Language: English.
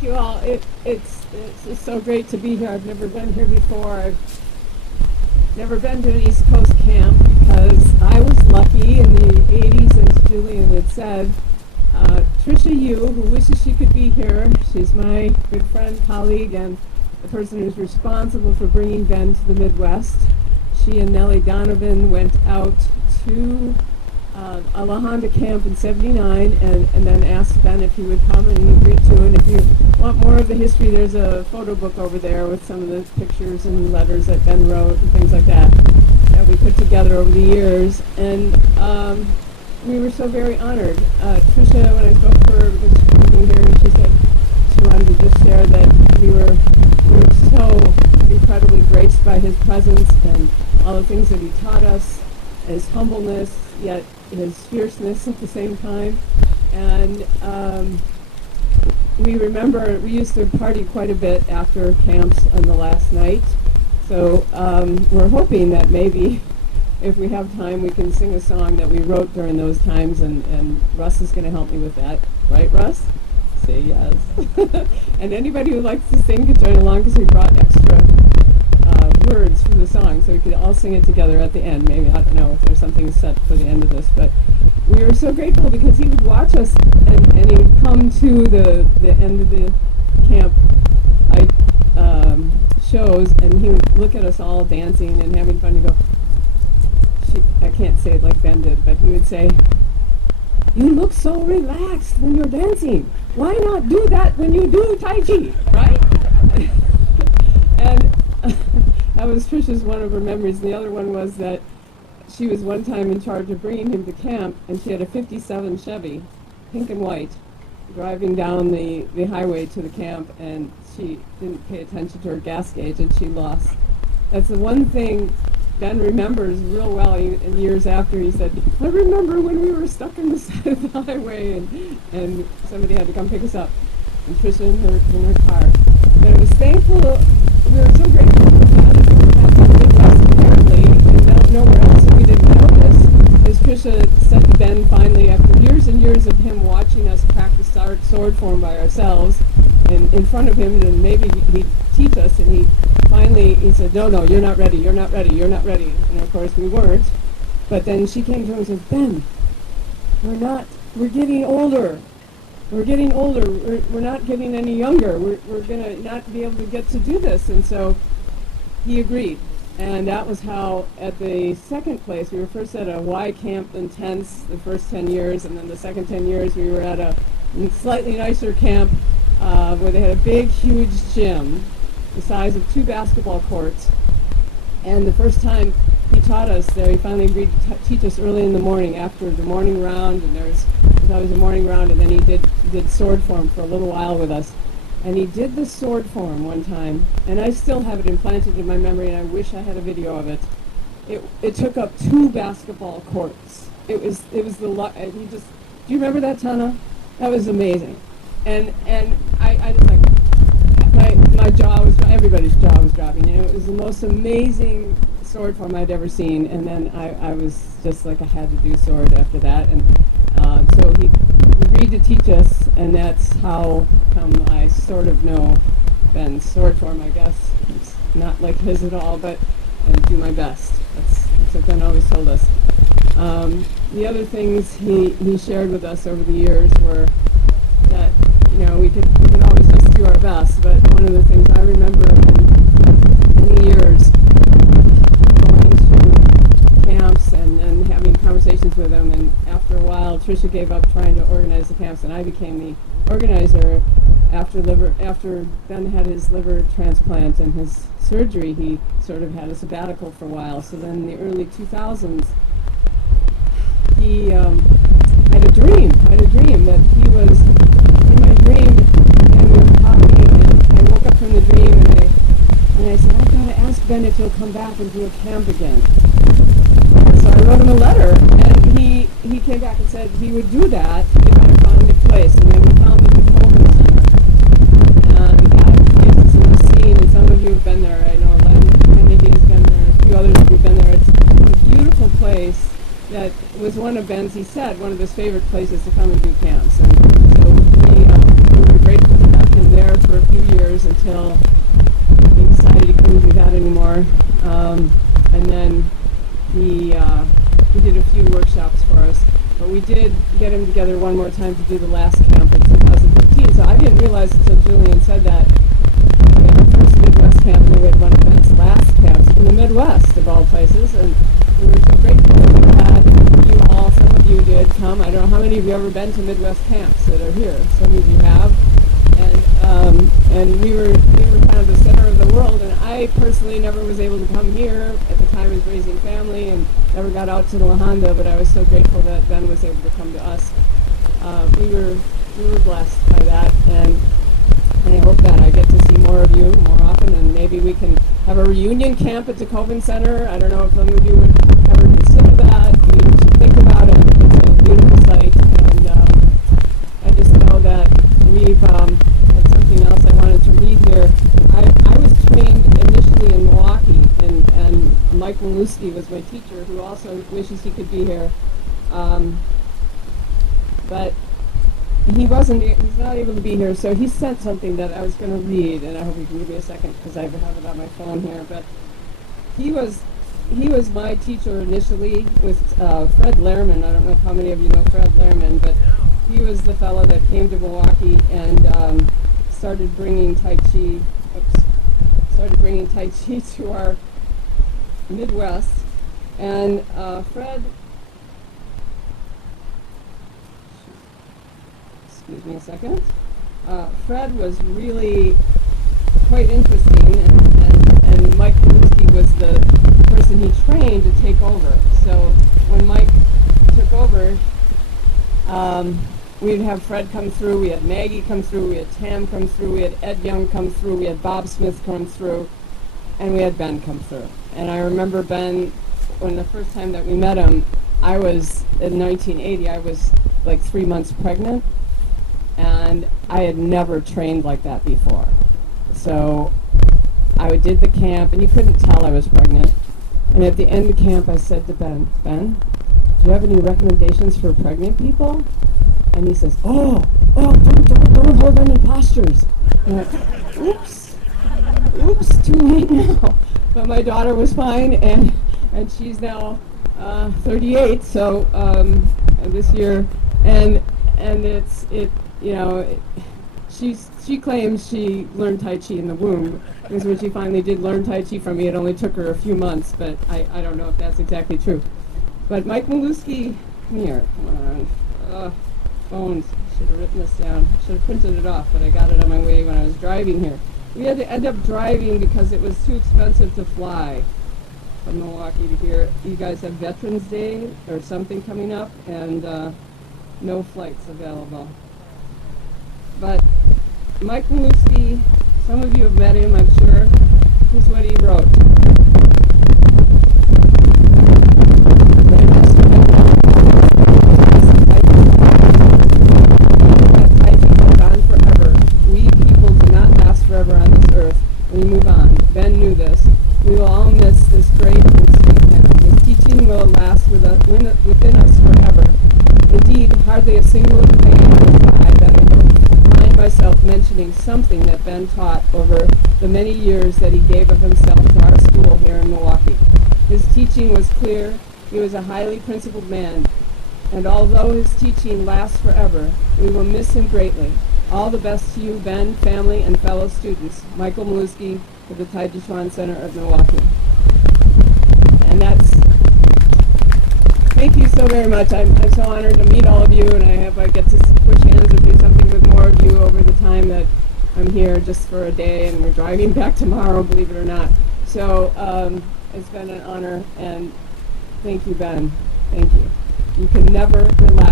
Thank you all. It's just so great to be here. I've never been here before. I've never been to an East Coast camp because I was lucky in the 80s, as Julian had said. Tricia Yu, who wishes she could be here, she's my good friend, colleague, and the person who's responsible for bringing Ben to the Midwest. She and Nellie Donovan went out to a La Honda camp in '79 and then asked Ben if he would come, and he agreed to. And if you want more of the history, there's a photo book over there with some of the pictures and letters that Ben wrote and things like that we put together over the years. And we were so very honored. Tricia, when I spoke to her, was speaking here, and she said she wanted to just share that we were so incredibly graced by his presence and all the things that he taught us, his humbleness, yet his fierceness at the same time. And we remember we used to party quite a bit after camps on the last night. So we're hoping that maybe if we have time we can sing a song that we wrote during those times, and Russ is going to help me with that. Right, Russ? Say yes. And anybody who likes to sing could join along because we brought extra words for the song, so we could all sing it together at the end. Maybe, I don't know if there's something set for the end of this, but we were so grateful because he would watch us, and he would come to the end of the camp shows, and he would look at us all dancing and having fun and go, I can't say it like Ben did, but he would say, "You look so relaxed when you're dancing. Why not do that when you do Tai Chi?" Right? And that was Tricia's one of her memories. And the other one was that she was one time in charge of bringing him to camp, and she had a '57 Chevy, pink and white, driving down the highway to the camp, and she didn't pay attention to her gas gauge, and she lost. That's the one thing Ben remembers real well. And years after, he said, "I remember when we were stuck in the side of the highway, and somebody had to come pick us up, and Tricia in her car." But it was thankful. We were so grateful for the other things that happened in the Midwest, apparently, and nowhere else, and we didn't know this. As Tricia said to Ben, finally, after years and years of him watching us practice our sword form by ourselves, and in front of him, and maybe he'd teach us, and he said, no, you're not ready, you're not ready, you're not ready. And of course we weren't. But then she came to him and said, "Ben, we're getting older. We're getting older. We're not getting any younger. We're going to not be able to get to do this." And so he agreed. And that was how, at the second place, we were first at a Y camp in tents the first 10 years, and then the second 10 years we were at a slightly nicer camp where they had a big, huge gym the size of 2 basketball courts. And the first time he taught us there, he finally agreed to teach us early in the morning after the morning round, and there was always a morning round, and then he did sword form for a little while with us. And he did the sword form one time, and I still have it implanted in my memory, and I wish I had a video of it. It took up 2 basketball courts. It was he just, do you remember that, Tana? That was amazing. And I just like, my jaw was, everybody's jaw was dropping. You know, it was the most amazing sword form I'd ever seen. And then I was just like, I had to do sword after that. And so he agreed to teach us, and that's how come I sort of know Ben's sword form, I guess. It's not like his at all, but I do my best. That's what Ben always told us. The other things he shared with us over the years were that, you know, we could always just do our best, but one of the things I remember in many years going to camps and then having conversations with them, and after a while Tricia gave up trying to organize the camps, and I became the organizer. After Ben had his liver transplant and his surgery, he sort of had a sabbatical for a while. So then in the early 2000s, he had a dream that he was in my dream, and we were talking, and I woke up from the dream, and I said, "I've got to ask Ben if he'll come back and do a camp again." So I wrote him a letter, and he came back and said he would do that if I found a place, and then we found the Coleman Center. And that place is in the scene, and some of you have been there. I know Kennedy has been there, a few others have been there. It's a beautiful place that was one of Ben's, he said, one of his favorite places to come and do camps. And so we were grateful to have him there get him together one more time to do the last camp in 2015. So I didn't realize until Julian said that we had our first Midwest camp, and we had one of Ben's last camps in the Midwest, of all places, and we were so grateful that we had you all, some of you did come. I don't know how many of you have ever been to Midwest camps that are here. Some of you have. And we were kind of the center of the world, and I personally never was able to come here. At the time I was raising family and never got out to the La Honda, but I was so grateful that Ben was able to come to us. We were blessed by that, and I hope that I get to see more of you more often, and maybe we can have a reunion camp at Tacobin Center. I don't know if some of you would ever consider that. You should think about it. It's a beautiful site, and I just know that we've had something else I wanted to read here. I was trained initially in Milwaukee, and Mike Milewski was my teacher, who also wishes he could be here. But he's not able to be here, so he sent something that I was going to read, and I hope you can give me a second because I have it on my phone here. But he was my teacher initially with Fred Lehrman. I don't know how many of you know Fred Lehrman, but he was the fellow that came to Milwaukee and started bringing Tai Chi to our Midwest. And Fred, excuse me a second, Fred was really quite interesting, and Mike Milewski was the person he trained to take over. So when Mike took over, we'd have Fred come through, we had Maggie come through, we had Tam come through, we had Ed Young come through, we had Bob Smith come through, and we had Ben come through. And I remember Ben, when the first time that we met him, I was, in 1980, I was like 3 months pregnant, and I had never trained like that before. So I did the camp, and you couldn't tell I was pregnant. And at the end of camp, I said to Ben, do you have any recommendations for pregnant people? And he says, don't hold any postures. And I, oops, too late now. But my daughter was fine, and she's now 38, so this year, and she claims she learned Tai Chi in the womb, because when she finally did learn Tai Chi from me, it only took her a few months, but I don't know if that's exactly true. But Mike Milewski, come here, come on, phones, should have written this down, should have printed it off, but I got it on my way when I was driving here. We had to end up driving because it was too expensive to fly from Milwaukee to here. You guys have Veterans Day or something coming up, and no flights available. But Mike Milewski, some of you have met him, I'm sure. Here's what he wrote. Forever on this earth. We move on. Ben knew this. We will all miss this great and sweet man. His teaching will last within us forever. Indeed, hardly a single day goes by that I don't find myself mentioning something that Ben taught over the many years that he gave of himself to our school here in Milwaukee. His teaching was clear. He was a highly principled man. And although his teaching lasts forever, we will miss him greatly. All the best to you, Ben, family, and fellow students. Michael Milewski for the Tai Chi Chuan Center of Milwaukee. And that's, thank you so very much. I'm so honored to meet all of you, and I get to push hands or do something with more of you over the time that I'm here just for a day, and we're driving back tomorrow, believe it or not. So it's been an honor, and thank you, Ben. Thank you. You can never relax.